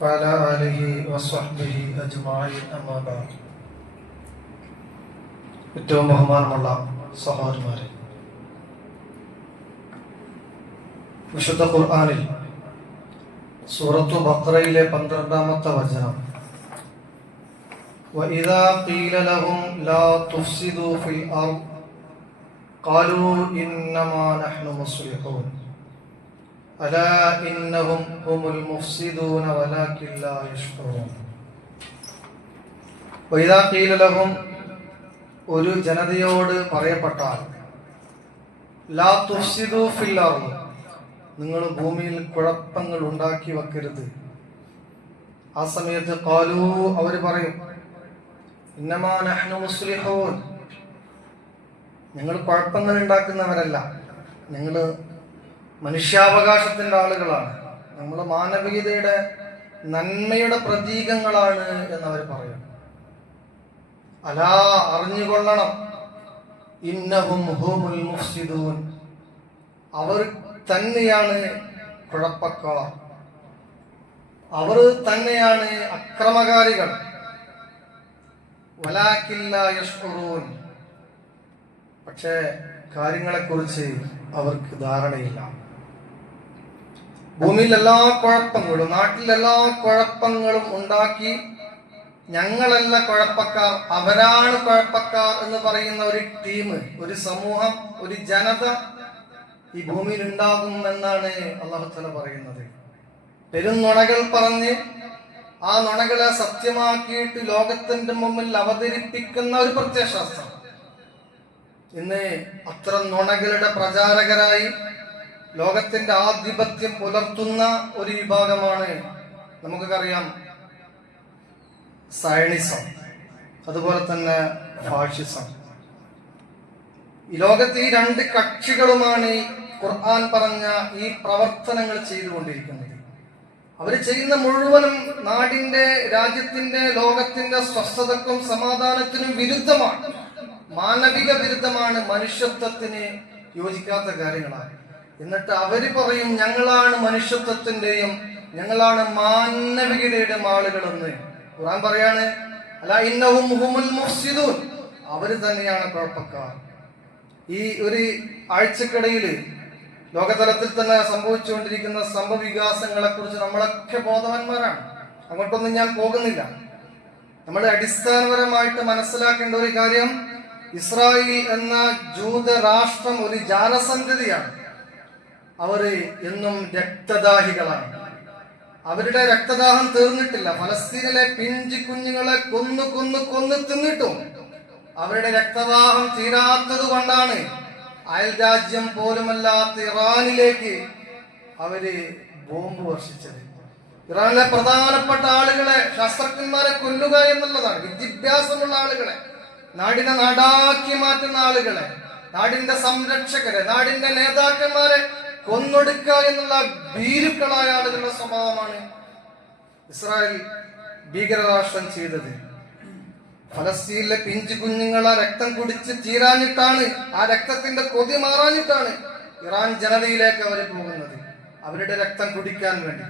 وعلى آله وصحبه أجمعين أما بعد. ഏറ്റവും ബഹുമാനമുള്ള സഹോദരന്മാരെ, വിശുദ്ധ ഖുർആനിൽ സൂറത്തു ബഖറയിലെ 12-ാമത്തെ വചനം, وَإِذَا قِيلَ لَهُمْ لَا تُفْسِدُوا فِي الْأَرْضِ قَالُوا إِنَّمَا نَحْنُ مُصْلِحُونَ أَلَا إِنَّهُمْ هُمُ الْمُفْسِدُونَ وَلَكِنْ لَا يَشْعُرُونَ. وَإِذَا قِيلَ لَهُمْ, ഒരു ജനതയോട് പറയപ്പെട്ടാൽ, ലാ തുഫ്സിദു ഫിൽ അർദ്, നിങ്ങൾ ഭൂമിയിൽ കുഴപ്പങ്ങൾ ഉണ്ടാക്കി വെക്കരുത്. ആ സമയത്ത് ഖാലൂ, അവർ പറയും, ഇന്നമാ നഹ്നു മുസ്ലിഹൂൻ, ഞങ്ങൾ കുഴപ്പങ്ങൾ ഉണ്ടാക്കുന്നവരല്ല, ഞങ്ങൾ മനുഷ്യാവകാശത്തിന്റെ ആളുകളാണ്, നമ്മൾ മാനവികതയുടെ നന്മയുടെ പ്രതീകങ്ങളാണ് എന്നവർ പറയും. അലാ, അറിഞ്ഞുകൊള്ളണം, ഇന്നഹും ഹുമുൽ മുഫ്സിദൂൻ, അവർ തന്നെയാണ് കുഴപ്പക്കാർ, അവർ തന്നെയാണ് അക്രമകാരികൾ. വലാകിൻ ലാ യശ്ഉറൂൻ, പക്ഷേ കാര്യങ്ങളെക്കുറിച്ച് അവർക്ക് ധാരണയില്ല. ഭൂമിയിൽ എല്ലാ കുഴപ്പങ്ങളും, നാട്ടിലെല്ലാ കുഴപ്പങ്ങളും ഉണ്ടാക്കി ഞങ്ങളല്ല കുഴപ്പക്കാർ, അവരാണ് കുഴപ്പക്കാർ എന്ന് പറയുന്ന ഒരു ടീം, ഒരു സമൂഹം, ഒരു ജനത ഈ ഭൂമിയിൽ ഉണ്ടാകും എന്നാണ് അല്ലാഹു തആല പറയുന്നത്. പെരുന്നുണകൾ പറഞ്ഞ് ആ നുണകളെ സത്യമാക്കിയിട്ട് ലോകത്തിന്റെ മുമ്പിൽ അവതരിപ്പിക്കുന്ന ഒരു പ്രത്യയശാസ്ത്രം. ഇന്ന് അത്തരം നുണകളുടെ പ്രചാരകരായി ലോകത്തിന്റെ ആധിപത്യം പുലർത്തുന്ന ഒരു വിഭാഗമാണ്, നമുക്കറിയാം, സയണിസം, അതുപോലെ തന്നെ ഫാഷിസം. ഈ ലോകത്ത് ഈ രണ്ട് കക്ഷികളുമാണ് ഈ ഖുർആൻ പറഞ്ഞ ഈ പ്രവർത്തനങ്ങൾ ചെയ്തുകൊണ്ടിരിക്കുന്നത്. അവർ ചെയ്യുന്ന മുഴുവനും നാടിന്റെ, രാജ്യത്തിന്റെ, ലോകത്തിന്റെ സ്വസ്ഥതക്കും സമാധാനത്തിനും വിരുദ്ധമാണ്, മാനവിക വിരുദ്ധമാണ്, മനുഷ്യത്വത്തിന് യോജിക്കാത്ത കാര്യങ്ങളാണ്. എന്നിട്ട് അവര് പറയും, ഞങ്ങളാണ് മനുഷ്യത്വത്തിന്റെയും ഞങ്ങളാണ് മാനവികതയുടെയും ആളുകളെന്ന്. ഖുർആൻ പറയാണ്, അലാ ഇന്നഹും ഹുമുൽ മുഫ്സിദൂൻ, അവര് തന്നെയാണ് കുഴപ്പക്കാർ. ഈ ഒരു ആഴ്ചക്കിടയിൽ ലോകതലത്തിൽ തന്നെ സംഭവിച്ചുകൊണ്ടിരിക്കുന്ന സംഭവ വികാസങ്ങളെ കുറിച്ച് നമ്മളൊക്കെ ബോധവാന്മാരാണ്. അങ്ങോട്ടൊന്നും ഞാൻ പോകുന്നില്ല. നമ്മൾ അടിസ്ഥാനപരമായിട്ട് മനസ്സിലാക്കേണ്ട ഒരു കാര്യം, ഇസ്രായേൽ എന്ന ജൂത രാഷ്ട്രം ഒരു ജാരസന്ധതിയാണ്. അവര് എന്നും രക്തദാഹികളാണ്. അവരുടെ രക്തദാഹം തീർന്നിട്ടില്ല. ഫലസ്തീനിലെ പിഞ്ചു കുഞ്ഞുങ്ങളെ കൊന്നു തിന്നിട്ടും അവരുടെ രക്തദാഹം തീരാത്തത് കൊണ്ടാണ് അയൽ രാജ്യം പോലുമല്ലാത്ത ഇറാനിലേക്ക് അവര് ബോംബ് വർഷിച്ചത്. ഇറാനിലെ പ്രധാനപ്പെട്ട ആളുകളെ, ശാസ്ത്രജ്ഞന്മാരെ കൊല്ലുക എന്നുള്ളതാണ്. വിദ്യാഭ്യാസമുള്ള ആളുകളെ, നാടിനെ നാടാക്കി മാറ്റുന്ന ആളുകളെ, നാടിന്റെ സംരക്ഷകരെ, നാടിന്റെ നേതാക്കന്മാരെ കൊന്നൊടുക്കുക എന്നുള്ള ഭീരുക്കളായ ആളുകളുടെ സ്വഭാവമാണ് ഇസ്രായേൽ ഭീകരരാഷ്ട്രം ചെയ്തത്. ഫലസ്തീനിലെ പിഞ്ചു കുഞ്ഞുങ്ങളെ രക്തം കുടിച്ച് തീരാഞ്ഞിട്ടാണ്, ആ രക്തത്തിന്റെ കൊതി മാറാഞ്ഞിട്ടാണ് ഇറാൻ ജനതയിലേക്ക് അവർ പോകുന്നത്, അവരുടെ രക്തം കുടിക്കാൻ വേണ്ടി.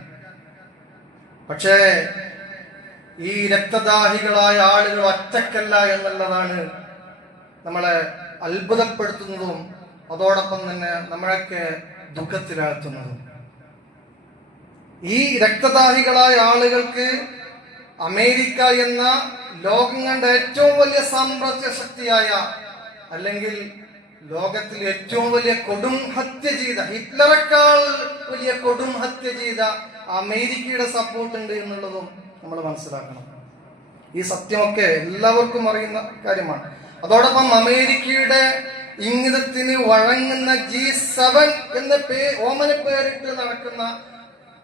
പക്ഷേ ഈ രക്തദാഹികളായ ആളുകൾ ഒറ്റക്കല്ല എന്നുള്ളതാണ് നമ്മളെ അത്ഭുതപ്പെടുത്തുന്നതും അതോടൊപ്പം തന്നെ നമ്മളൊക്കെ ദുഃഖത്തിലാഴ്ത്തുന്നതും. ഈ രക്തദാഹികളായ ആളുകൾക്ക് അമേരിക്ക എന്ന ലോകം കണ്ട ഏറ്റവും വലിയ സാമ്രാജ്യ ശക്തിയായ, അല്ലെങ്കിൽ ലോകത്തിൽ ഏറ്റവും വലിയ കൊടും ഹത്യ ചെയ്ത, ഹിറ്റ്ലറേക്കാൾ വലിയ കൊടും ഹത്യ ചെയ്ത അമേരിക്കയുടെ സപ്പോർട്ട് ഉണ്ട് എന്നുള്ളതും നമ്മൾ മനസ്സിലാക്കണം. ഈ സത്യമൊക്കെ എല്ലാവർക്കും അറിയുന്ന കാര്യമാണ്. അതോടൊപ്പം അമേരിക്കയുടെ ഇംഗിതത്തിന് വഴങ്ങുന്ന G7 എന്ന ഓമന പേരിട്ട് നടക്കുന്ന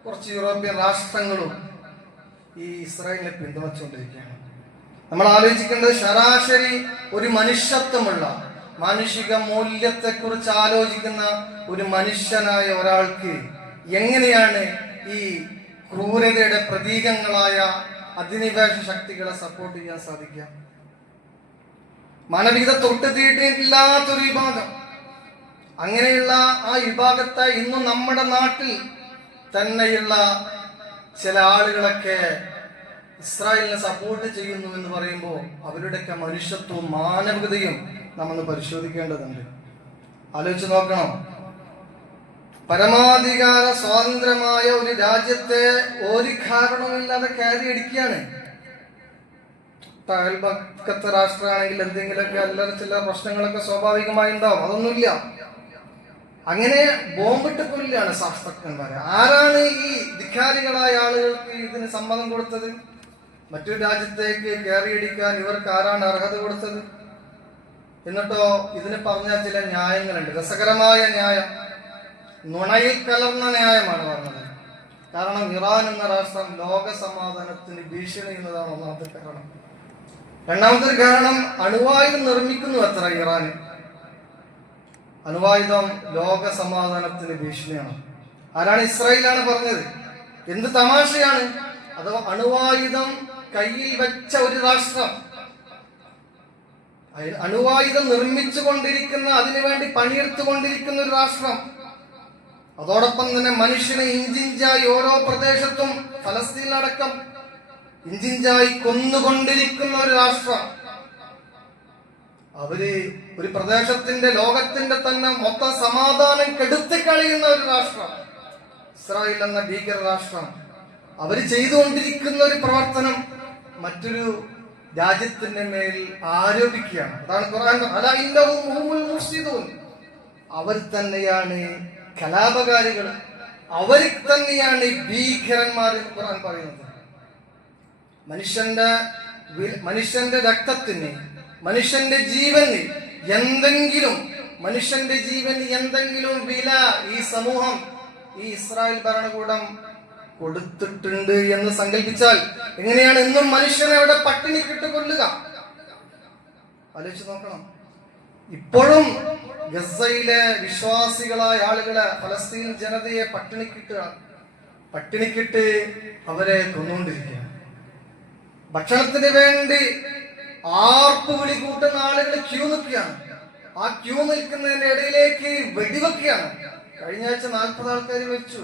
കുറച്ച് യൂറോപ്യൻ രാഷ്ട്രങ്ങളും ഈ ഇസ്രായേലിനെ പിന്തുണച്ചുകൊണ്ടിരിക്കുകയാണ്. നമ്മൾ ആലോചിക്കേണ്ടത്, ശരാശരി ഒരു മനുഷ്യത്വമുള്ള, മാനുഷിക മൂല്യത്തെ കുറിച്ച് ആലോചിക്കുന്ന ഒരു മനുഷ്യനായ ഒരാൾക്ക് എങ്ങനെയാണ് ഈ ക്രൂരതയുടെ പ്രതീകങ്ങളായ അധിനിവേശ ശക്തികളെ സപ്പോർട്ട് ചെയ്യാൻ സാധിക്കുക? മാനവികത തൊട്ട് തീട്ടിയിട്ടില്ലാത്തൊരു വിഭാഗം, അങ്ങനെയുള്ള ആ വിഭാഗത്തെ ഇന്നും നമ്മുടെ നാട്ടിൽ തന്നെയുള്ള ചില ആളുകളൊക്കെ ഇസ്രായേലിനെ സപ്പോർട്ട് ചെയ്യുന്നു എന്ന് പറയുമ്പോൾ അവരുടെയൊക്കെ മനുഷ്യത്വവും മാനവികതയും നമ്മൾ പരിശോധിക്കേണ്ടതുണ്ട്. ആലോചിച്ച് നോക്കണം. പരമാധികാര സ്വാതന്ത്ര്യമായ ഒരു രാജ്യത്തെ ഒരു കാരണവുമില്ലാതെ കയറി അടിക്കുകയാണ്. അയൽപക്കത്തെ രാഷ്ട്രമാണെങ്കിൽ എന്തെങ്കിലുമൊക്കെ അല്ലറ ചില പ്രശ്നങ്ങളൊക്കെ സ്വാഭാവികമായി ഉണ്ടാവും. അതൊന്നുമില്ല. അങ്ങനെ ബോംബിട്ട് കൊല്ലാണ് ശാസ്ത്രജ്ഞന്മാരെ. ആരാണ് ഈ ധിക്കാരികളായ ആളുകൾക്ക് ഇതിന് സമ്മതം കൊടുത്തത്? മറ്റൊരു രാജ്യത്തേക്ക് കയറിയടിക്കാൻ ഇവർക്ക് ആരാണ് അർഹത കൊടുത്തത്? എന്നിട്ടോ ഇതിന് പറഞ്ഞ ചില ന്യായങ്ങളുണ്ട്. രസകരമായ ന്യായം, നുണയിൽ കലർന്ന ന്യായമാണ് പറഞ്ഞത്. കാരണം ഇറാൻ എന്ന രാഷ്ട്രം ലോക സമാധാനത്തിന് ഭീഷണി എന്നതാണ് ഒന്നാമത്തെ കാരണം. രണ്ടാമത്തെ കാരണം, അണുവായുധം നിർമ്മിക്കുന്നു അത്ര ഇറാന്. അണുവായുധം ലോക സമാധാനത്തിന് ഭീഷണിയാണ്. ആരാണ്? ഇസ്രായേലാണ് പറഞ്ഞത്. എന്ത് തമാശയാണ്! അഥവാ അണുവായുധം കയ്യിൽ വെച്ച ഒരു രാഷ്ട്രം, അണുവായുധം നിർമ്മിച്ചു കൊണ്ടിരിക്കുന്ന, അതിനുവേണ്ടി പണിയെടുത്തുകൊണ്ടിരിക്കുന്ന ഒരു രാഷ്ട്രം, അതോടൊപ്പം തന്നെ മനുഷ്യനെ ഇഞ്ചിഞ്ചായി ഓരോ പ്രദേശത്തും ഫലസ്തീനിലടക്കം ഇഞ്ചിഞ്ചായി കൊന്നുകൊണ്ടിരിക്കുന്ന ഒരു രാഷ്ട്രം, അവര് ഒരു പ്രദേശത്തിന്റെ ലോകത്തിന്റെ തന്നെ മൊത്തം സമാധാനം കെടുത്തിക്കളയുന്ന ഒരു രാഷ്ട്രം, ഇസ്രായേൽ എന്ന ഭീകര രാഷ്ട്രം, അവര് ചെയ്തുകൊണ്ടിരിക്കുന്ന ഒരു പ്രവർത്തനം മറ്റൊരു രാജ്യത്തിന്റെ മേൽ ആരോപിക്കുകയാണ്. അതാണ് ഖുർആൻ, അലാ ഇന്നഹും ഹുമുൽ മുഫ്സിദൂൻ, അവർ തന്നെയാണ് കലാപകാരികൾ, അവർ തന്നെയാണ് ഭീകരന്മാർ എന്ന് ഖുർആൻ പറയുന്നത്. മനുഷ്യന്റെ രക്തത്തിന്, മനുഷ്യന്റെ ജീവന് എന്തെങ്കിലും വില ഈ സമൂഹം, ഈ ഇസ്രായേൽ ഭരണകൂടം കൊടുത്തിട്ടുണ്ട് എന്ന് സങ്കല്പിച്ചാൽ എങ്ങനെയാണ് ഇന്നും മനുഷ്യനെ അവിടെ പട്ടിണിക്കിട്ട് കൊല്ലുക? ആലോചിച്ച് നോക്കണം. ഇപ്പോഴും ഗസയിലെ വിശ്വാസികളായ ആളുകളെ, ഫലസ്തീൻ ജനതയെ പട്ടിണിക്കിട്ട് അവരെ കൊന്നുകൊണ്ടിരിക്കുക. ഭക്ഷണത്തിന് വേണ്ടി ആർപ്പ് വിളി കൂട്ടുന്ന ആളുകൾ ക്യൂ നിൽക്കുകയാണ്. ആ ക്യൂ നിൽക്കുന്നതിന്റെ ഇടയിലേക്ക് വെടിവെക്കുകയാണ്. കഴിഞ്ഞ ആഴ്ച 40 ആൾക്കാർ മരിച്ചു.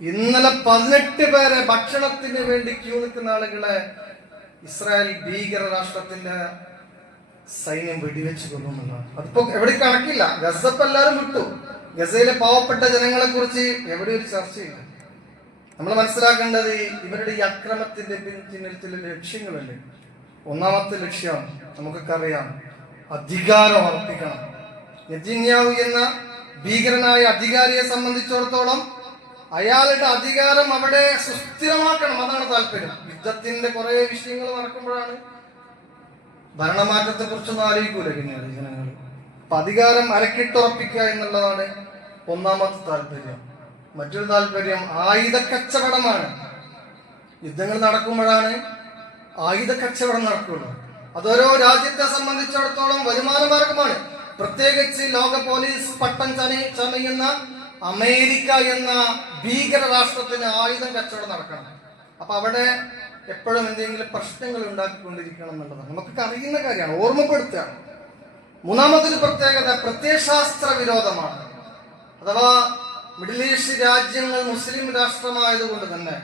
ഇന്നലെ 18 പേരെ ഭക്ഷണത്തിന് വേണ്ടി ക്യൂ നിൽക്കുന്ന ആളുകളെ ഇസ്രായേൽ ഭീകര രാഷ്ട്രത്തിന്റെ സൈന്യം വെടിവെച്ച് കൊല്ലുന്നുള്ളതാണ്. അതിപ്പോ എവിടെ കണക്കില്ല. ഗസപ്പ് എല്ലാവരും വിട്ടു. ഗസയിലെ പാവപ്പെട്ട ജനങ്ങളെ കുറിച്ച് എവിടെ ഒരു ചർച്ചയില്ല. നമ്മൾ മനസ്സിലാക്കേണ്ടത് ഇവരുടെ ഈ അക്രമത്തിന്റെ പിന്നിൽ ചില ലക്ഷ്യങ്ങളുണ്ട്. ഒന്നാമത്തെ ലക്ഷ്യം നമുക്കൊക്കെ അറിയാം, അധികാരം ഉറപ്പിക്കണം. നെതന്യാഹു എന്ന ഭീകരനായ അധികാരിയെ സംബന്ധിച്ചിടത്തോളം അയാളുടെ അധികാരം അവിടെ സുസ്ഥിരമാക്കണം, അതാണ് താല്പര്യം. യുദ്ധത്തിന്റെ കുറെ വിഷയങ്ങൾ നടക്കുമ്പോഴാണ് ഭരണമാറ്റത്തെ കുറിച്ചൊന്നും ആലോചിക്കൂല പിന്നീട് ജനങ്ങൾ. അപ്പൊ അധികാരം അരക്കിട്ടുറപ്പിക്കുക എന്നുള്ളതാണ് ഒന്നാമത്തെ താല്പര്യം. മറ്റൊരു താല്പര്യം ആയുധ കച്ചവടമാണ്. യുദ്ധങ്ങൾ നടക്കുമ്പോഴാണ് ആയുധ കച്ചവടം നടക്കുള്ളൂ. അതോരോ രാജ്യത്തെ സംബന്ധിച്ചിടത്തോളം വരുമാന മാർഗമാണ്. പ്രത്യേകിച്ച് ലോക പോലീസ് പട്ടം ചമയുന്ന അമേരിക്ക എന്ന ഭീകര രാഷ്ട്രത്തിന് ആയുധം കച്ചവടം നടക്കണം. അപ്പൊ അവിടെ എപ്പോഴും എന്തെങ്കിലും പ്രശ്നങ്ങൾ ഉണ്ടാക്കിക്കൊണ്ടിരിക്കണം എന്നുള്ളതാണ് നമുക്കൊക്കെ അറിയുന്ന കാര്യമാണ്, ഓർമ്മപ്പെടുത്തുകയാണ്. മൂന്നാമതൊരു പ്രത്യേകത പ്രത്യയശാസ്ത്ര വിരോധമാണ്. അഥവാ മിഡിൽ ഈസ്റ്റ് രാജ്യങ്ങൾ മുസ്ലിം രാഷ്ട്രമായതുകൊണ്ട് തന്നെ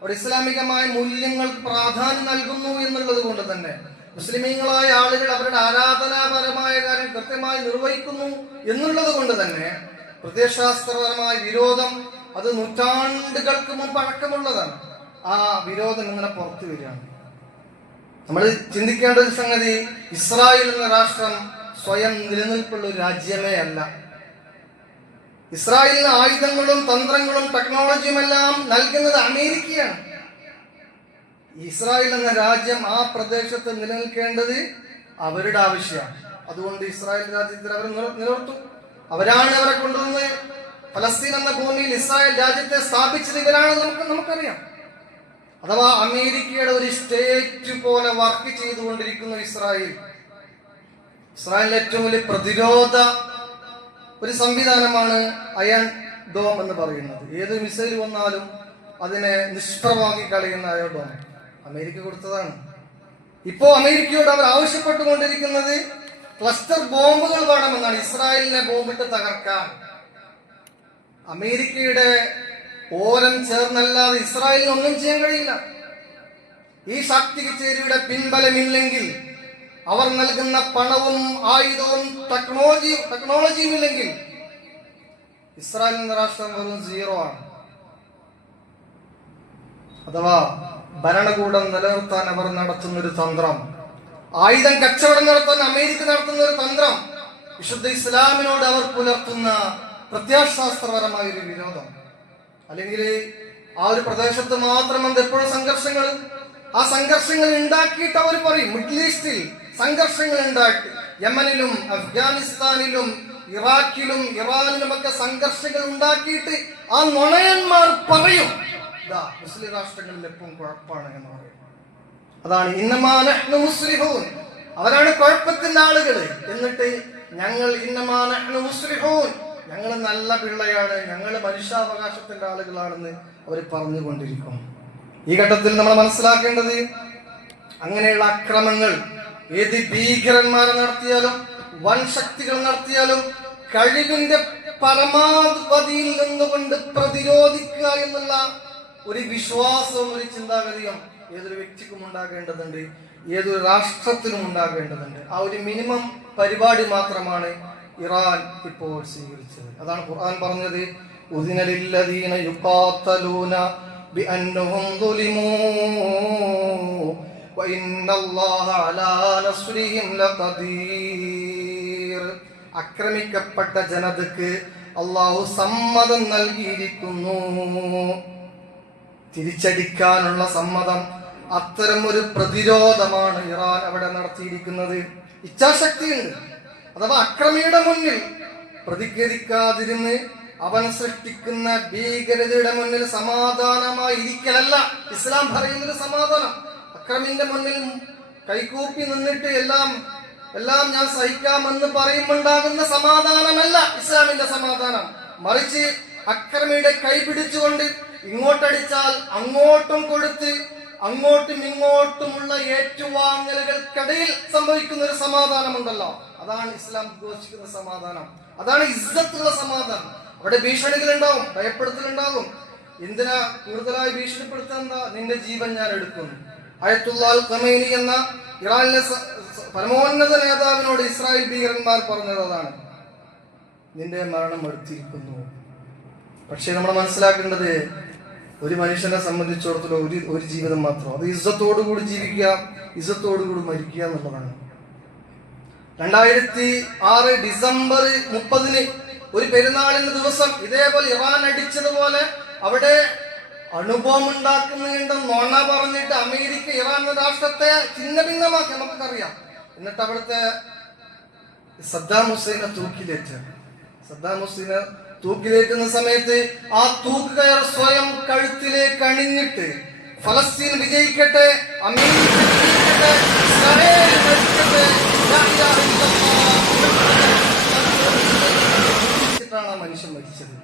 അവിടെ ഇസ്ലാമികമായ മൂല്യങ്ങൾക്ക് പ്രാധാന്യം നൽകുന്നു എന്നുള്ളത് കൊണ്ട് തന്നെ മുസ്ലിമീങ്ങളായ ആളുകൾ അവരുടെ ആരാധനാപരമായ കാര്യം കൃത്യമായി നിർവഹിക്കുന്നു എന്നുള്ളത് കൊണ്ട് തന്നെ പ്രത്യയശാസ്ത്രപരമായ വിരോധം അത് നൂറ്റാണ്ടുകൾക്ക് മുമ്പ് പഴക്കമുള്ളതാണ്. ആ വിരോധം ഇങ്ങനെ പുറത്തു വരികയാണ്. നമ്മൾ ചിന്തിക്കേണ്ട ഒരു സംഗതി, ഇസ്രായേൽ എന്ന രാഷ്ട്രം സ്വയം നിലനിൽപ്പുള്ള ഒരു രാജ്യമേ അല്ല. ഇസ്രായേലിന് ആയുധങ്ങളും തന്ത്രങ്ങളും ടെക്നോളജിയും എല്ലാം നൽകുന്നത് അമേരിക്കയാണ്. ഇസ്രായേൽ എന്ന രാജ്യം ആ പ്രദേശത്ത് നിലനിൽക്കേണ്ടത് അവരുടെ ആവശ്യമാണ്. അതുകൊണ്ട് ഇസ്രായേൽ രാജ്യത്തിൽ അവർ നിലനിർത്തും. അവരാണ് അവരെ കൊണ്ടുവന്ന് ഫലസ്തീൻ എന്ന ഭൂമിയിൽ ഇസ്രായേൽ രാജ്യത്തെ സ്ഥാപിച്ചത് ഇവരാണ് നമുക്കറിയാം. അഥവാ അമേരിക്കയുടെ ഒരു സ്റ്റേറ്റ് പോലെ വർക്ക് ചെയ്തുകൊണ്ടിരിക്കുന്നു ഇസ്രായേലിന്റെ ഏറ്റവും വലിയ പ്രതിരോധ ഒരു സംവിധാനമാണ് അയൺ ഡോം എന്ന് പറയുന്നത്. ഏത് മിസൈൽ വന്നാലും അതിനെ നിഷ്പ്രഭമാക്കി കളയുന്ന അയൺ ഡോം അമേരിക്ക കൊടുത്തതാണ്. ഇപ്പോ അമേരിക്കയോട് അവർ ആവശ്യപ്പെട്ടുകൊണ്ടിരിക്കുന്നത് ക്ലസ്റ്റർ ബോംബുകൾ വേണമെന്നാണ്. ഇസ്രായേലിനെ ബോംബിട്ട് തകർക്കാൻ അമേരിക്കയുടെ ഓരം ചേർന്നല്ലാതെ ഇസ്രായേലിന് ഒന്നും ചെയ്യാൻ കഴിയില്ല. ഈ ശാക്തിക ചേരിയുടെ പിൻബലമില്ലെങ്കിൽ, അവർ നൽകുന്ന പണവും ആയുധവും ടെക്നോളജിയും ഇല്ലെങ്കിൽ ഇസ്രായേൽ എന്ന രാഷ്ട്രം വെറും 0 ആണ്. അഥവാ ഭരണകൂടം നിലനിർത്താൻ അവർ നടത്തുന്ന ഒരു തന്ത്രം, ആയുധം കച്ചവടം നടത്താൻ അമേരിക്ക നടത്തുന്ന ഒരു തന്ത്രം, വിശുദ്ധ ഇസ്ലാമിനോട് അവർ പുലർത്തുന്ന പ്രത്യാശാസ്ത്രപരമായ ഒരു വിരോധം. അല്ലെങ്കിൽ ആ ഒരു പ്രദേശത്ത് മാത്രം എപ്പോഴും സംഘർഷങ്ങൾ, ആ സംഘർഷങ്ങൾ ഉണ്ടാക്കിയിട്ട് അവർ പറയും മിഡിൽ ഈസ്റ്റിൽ സംഘർഷങ്ങൾ ഉണ്ടാക്കി, യമനിലും അഫ്ഗാനിസ്ഥാനിലും ഇറാഖിലും ഇറാനിലും ഒക്കെ സംഘർഷങ്ങൾ ഉണ്ടാക്കിയിട്ട് ആ നുണയന്മാർ പറയും മുസ്ലിം രാഷ്ട്രങ്ങളിൽ എപ്പോഴും കുഴപ്പമാണ് എന്ന് പറയും. അതാണ് ഇന്നമാ നഹ്നു മുസ്ലിഹൂൻ, അവരാണ് കുഴപ്പത്തിന്റെ ആളുകൾ. എന്നിട്ട് ഞങ്ങൾ ഇന്നമാ നഹ്നു മുസ്ലിഹൂൻ, ഞങ്ങൾ നല്ല പിള്ളയാണ്, ഞങ്ങൾ മനുഷ്യാവകാശത്തിന്റെ ആളുകളാണെന്ന് അവർ പറഞ്ഞുകൊണ്ടിരിക്കും. ഈ ഘട്ടത്തിൽ നമ്മൾ മനസ്സിലാക്കേണ്ടത്, അങ്ങനെയുള്ള അക്രമങ്ങൾ ഏത് ഭീകരന്മാരെ നടത്തിയാലും വൻ ശക്തികൾ നടത്തിയാലും കഴിവിന്റെ പരമാവധിയിൽ നിന്നുകൊണ്ട് പ്രതിരോധിക്കുക എന്നുള്ള ഒരു വിശ്വാസവും ഒരു ചിന്താഗതിയും ഏതൊരു വ്യക്തിക്കും ഉണ്ടാകേണ്ടതുണ്ട്, ഏതൊരു രാഷ്ട്രത്തിനും ഉണ്ടാകേണ്ടതുണ്ട്. ആ ഒരു മിനിമം പരിപാടി മാത്രമാണ് ഇറാൻ ഇപ്പോൾ സ്വീകരിച്ചത്. അതാണ് ഖുർആൻ പറഞ്ഞത്, ഉദിന ലില്ലദീന യുഖാതലൂന ബിഅന്നഹും ദുലിമൂ വഇന്നല്ലാഹ അലാ നസ്രിഹിം ലഖദീർ. ആക്രമിക്കപ്പെട്ട ജനതയ്ക്ക് അല്ലാഹു സമ്മതം നൽകിയിരിക്കുന്നു, തിരിച്ചടിക്കാനുള്ള സമ്മതം. അത്തരം ഒരു പ്രതിരോധമാണ് ഇറാൻ അവിടെ നടത്തിയിരിക്കുന്നത്. ഇച്ഛാശക്തിയുണ്ട്. അഥവാ അക്രമിയുടെ മുന്നിൽ പ്രതികരിക്കാതിരുന്ന് അവൻ സൃഷ്ടിക്കുന്ന ഭീകരതയുടെ മുന്നിൽ സമാധാനമായി ഇരിക്കലല്ല ഇസ്ലാം പറയുന്നൊരു സമാധാനം. അക്രമിന്റെ മുന്നിൽ കൈകൂപ്പി നിന്നിട്ട് എല്ലാം ഞാൻ സഹിക്കാമെന്ന് പറയുമുണ്ടാകുന്ന സമാധാനമല്ല ഇസ്ലാമിന്റെ സമാധാനം. മറിച്ച് അക്രമിയുടെ കൈ പിടിച്ചുകൊണ്ട് ഇങ്ങോട്ടടിച്ചാൽ അങ്ങോട്ടും കൊടുത്ത് അങ്ങോട്ടും ഇങ്ങോട്ടുമുള്ള ഏറ്റുവാങ്ങലുകൾക്കിടയിൽ സംഭവിക്കുന്ന ഒരു സമാധാനമുണ്ടല്ലോ, അതാണ് ഇസ്ലാം ഉദ്ഘോഷിക്കുന്ന സമാധാനം. അതാണ് ഇസ്സത്തുള്ള സമാധാനം. അവിടെ ഭീഷണികൾ ഉണ്ടാവും, ഭയപ്പെടുത്തലുണ്ടാകും. എന്തിനാ കൂടുതലായി ഭീഷണിപ്പെടുത്താൻ? നിന്റെ ജീവൻ ഞാൻ എടുക്കുന്നു. അയത്തുല്ലാ അൽ ഖമൈനി എന്ന ഇറാനിലെ പരമോന്നത നേതാവിനോട് ഇസ്രായേൽ ഭീകരന്മാർ പറഞ്ഞത് അതാണ്, നിന്റെ മരണം അടുത്തിരിക്കുന്നു. പക്ഷെ നമ്മൾ മനസ്സിലാക്കേണ്ടത്, ഒരു മനുഷ്യനെ സംബന്ധിച്ചിടത്തോളം ഒരു ജീവിതം മാത്രം, അത് ഇസ്സത്തോടുകൂടി ജീവിക്കുക, ഇസ്സത്തോടുകൂടി മരിക്കുക എന്നുള്ളതാണ്. 2006 ഡിസംബർ 30 ഒരു പെരുന്നാളിന്റെ ദിവസം ഇതേപോലെ ഇറാൻ അടിച്ചതുപോലെ അവിടെ അണുബോംബ് ഉണ്ടാക്കുന്നുണ്ട് നുണ പറഞ്ഞിട്ട് അമേരിക്ക ഇറാൻ എന്ന രാഷ്ട്രത്തെ ഛിന്ന ഭിന്നമാക്കി, നമുക്കറിയാം. എന്നിട്ട് അവിടുത്തെ സദ്ദാം ഹുസൈനെ തൂക്കിലേറ്റുന്ന സമയത്ത് ആ തൂക്കുകയർ സ്വയം കഴുത്തിലേക്ക് അണിഞ്ഞിട്ട് ഫലസ്തീൻ വിജയിക്കട്ടെ, അമേരിക്ക വിജയിക്കട്ടെ, ഇസ്രായേൽ മരിക്കട്ടെ, ാണ് ആ മനുഷ്യൻ മരിച്ചത്.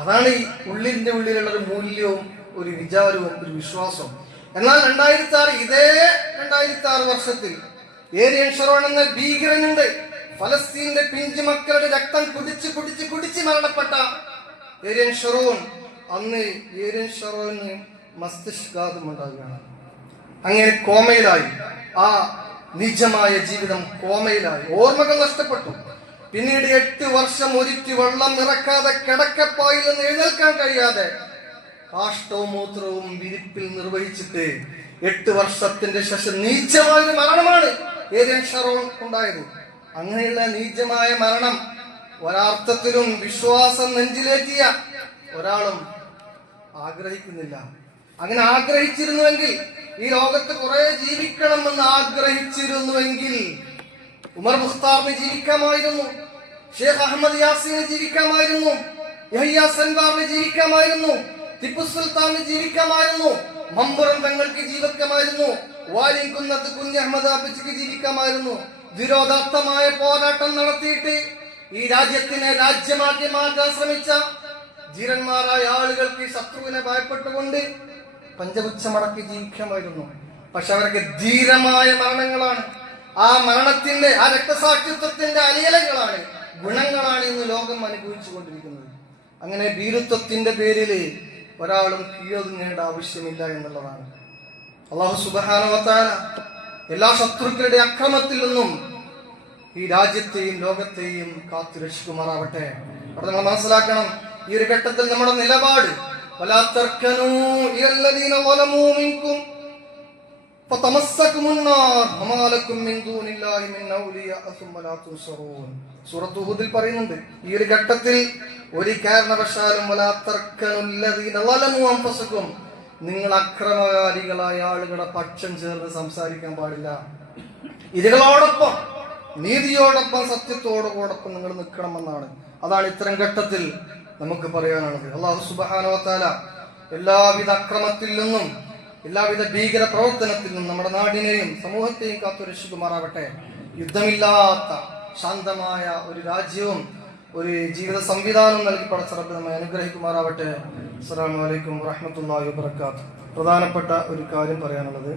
അതാണ് ഈ ഉള്ളിന്റെ ഉള്ളിലുള്ള ഒരു മൂല്യവും ഒരു വിചാരവും ഒരു വിശ്വാസവും. എന്നാൽ 2006 വർഷത്തിൽ ഏരിയൻ ഷറോൺ എന്ന ഭീകരനുണ്ട്. ഫലസ്തീന്റെ പിഞ്ചു മക്കളുടെ രക്തം കുടിച്ച് മരണപ്പെട്ട ഏരിയൻ ഷറോൺ, അന്ന് ഏരിയൻ ഷറോന് മസ്തിഷ്കാഘാതം ഉണ്ടാകുകയാണ്. അങ്ങനെ കോമയിലായി, ആ നിജമായ ജീവിതം കോമയിലായി, ഓർമ്മകൾ നഷ്ടപ്പെട്ടു. പിന്നീട് 8 വർഷം ഒരിറ്റ് വെള്ളം ഇറക്കാതെ കിടക്കപ്പായിൽ നിന്ന് എഴുന്നേൽക്കാൻ കഴിയാതെ കാഷ്ടവും മൂത്രവും വിരിപ്പിൽ നിർവഹിച്ചിട്ട് 8 വർഷത്തിന്റെ ശേഷം നീചമായ മരണമാണ് ഏരിയൻ ഷറോൺ ഉണ്ടായത്. അങ്ങനെയുള്ള നീചമായ മരണം ഒരർത്ഥത്തിലും വിശ്വാസം നെഞ്ചിലേറ്റിയ ഒരാളും ആഗ്രഹിക്കുന്നില്ല. അങ്ങനെ ആഗ്രഹിച്ചിരുന്നുവെങ്കിൽ, ഈ ലോകത്ത് കുറെ ജീവിക്കണമെന്ന് ആഗ്രഹിച്ചിരുന്നുവെങ്കിൽ ഉമർ മുഖ്താറിന് ജീവിക്കാമായിരുന്നു, ഷേഖ് അഹമ്മദ് യാസീന് ജീവിക്കാമായിരുന്നു, യഹ്യ സൻവാറിന് ജീവിക്കാമായിരുന്നു, ടിപ്പു സുൽത്താന് ജീവിക്കാമായിരുന്നു, മമ്പുറം തങ്ങൾക്ക് ജീവിക്കാമായിരുന്നു, വാലിംകുന്നത്ത് കുഞ്ഞ് അഹമ്മദ് ആബിച്ചിക്ക് ജീവിക്കാമായിരുന്നു. വിരോധാർത്ഥമായ പോരാട്ടം നടത്തിയിട്ട് ഈ രാജ്യത്തിനെ രാജ്യമാക്കി മാറ്റാൻ ശ്രമിച്ച ധീരന്മാരായ ആളുകൾക്ക് ശത്രുവിനെ ഭയപ്പെട്ടുകൊണ്ട് പഞ്ചപുച്ഛമടക്കി ജീവിക്കാമായിരുന്നു. പക്ഷെ അവർക്ക് ധീരമായ മരണങ്ങളാണ്. ആ മരണത്തിന്റെ, ആ രക്തസാക്ഷിത്വത്തിന്റെ അലിയലകളാണ്, ഗുണങ്ങളാണ് ഇന്ന് ലോകം അനുഭവിച്ചു കൊണ്ടിരിക്കുന്നത്. അങ്ങനെ ഭീരുത്വത്തിന്റെ പേരില് ഒരാളും കീഴൊതുങ്ങേണ്ട ആവശ്യമില്ല എന്നുള്ളതാണ്. അല്ലാഹു സുബ്ഹാനഹു വ തആല എല്ലാ ശത്രുക്കളുടെ അക്രമത്തിൽ നിന്നും ഈ രാജ്യത്തെയും ലോകത്തെയും കാത്തു രക്ഷിക്കുമാറാവട്ടെ. അവിടെ നമ്മൾ മനസ്സിലാക്കണം, ഈ ഒരു ഘട്ടത്തിൽ നമ്മുടെ നിലപാട് വലാ തർക്കനൂ ഇലല്ലദീന ളലമൂ മിൻകും ഫതമസ്സകുമുൻ നാർ വമാ ലക്കും മിൻ ദൂനില്ലാഹി മിൻ ഔലിയാ സുമ്മ ലാ തുൻസറൂൻ. സൂറത്ത് ഹൂദിൽ പറയുന്നുണ്ട്, ഈ ഒരു ഘട്ടത്തിൽ ഒരു കാരണവശാലും വലാ തർക്കനുല്ലദീന ളലമൂ അൻഫുസകും, നിങ്ങൾ അക്രമകാരികളായ ആളുകളുടെ പക്ഷം ചേർന്ന് സംസാരിക്കാൻ പാടില്ല. ഇരകളോടൊപ്പം, നീതിയോടൊപ്പം, സത്യത്തോടൊപ്പം നിങ്ങൾ നിൽക്കണമെന്നാണ്. അതാണ് ഇത്തരം ഘട്ടത്തിൽ നമുക്ക് പറയാനുള്ളത്. അല്ലാഹു സുബ്ഹാനഹു വ തആല എല്ലാവിധ അക്രമത്തിൽ നിന്നും എല്ലാവിധ ഭീകര പ്രവർത്തനത്തിൽ നിന്നും നമ്മുടെ നാടിനെയും സമൂഹത്തെയും കാത്തു രക്ഷിക്കുമാറാവട്ടെ. യുദ്ധമില്ലാത്ത ശാന്തമായ ഒരു രാജ്യവും ഒരു ജീവിത സംവിധാനവും നൽകി പടച്ച റബ്ബ് നമ്മെ അനുഗ്രഹിക്കുമാറാവട്ടെ. അസ്സലാമു അലൈക്കും വറഹ്മത്തുള്ളാഹി വബറകാതുഹു. പ്രധാനപ്പെട്ട ഒരു കാര്യം പറയാനുള്ളത്,